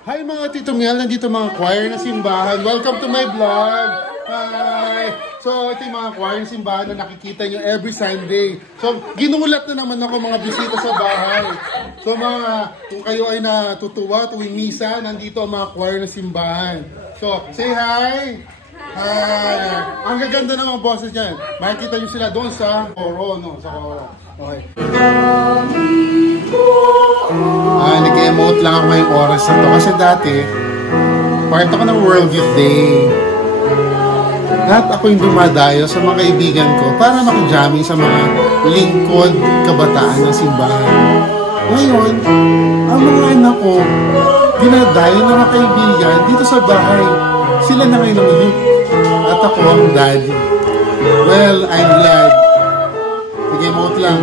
Hi mga Tito Miel, nandito mga choir na simbahan. Welcome to my vlog. Hi! So ito yung mga choir na simbahan na nakikita nyo every Sunday. So ginulat na naman ako mga bisita sa bahay. So kung kayo ay natutuwa tuwing misa, nandito ang mga choir na simbahan. So say hi! Hi! Ang gaganda ng mga boses dyan. Makikita nyo sila doon sa koro, no? Sa koro. Okay. Nag-emote lang ako ngayong oras na to. Kasi dati, part ako ng World Youth Day. Lahat ako yung dumadayo sa mga kaibigan ko para makijamming sa mga lingkod kabataan ng simbahan. Ngayon, ang mga anak ko, dinadayo ng mga kaibigan dito sa bahay. Sila na ngayon ang youth. At ako ang daddy. Well, I'm glad. Nag-emote lang.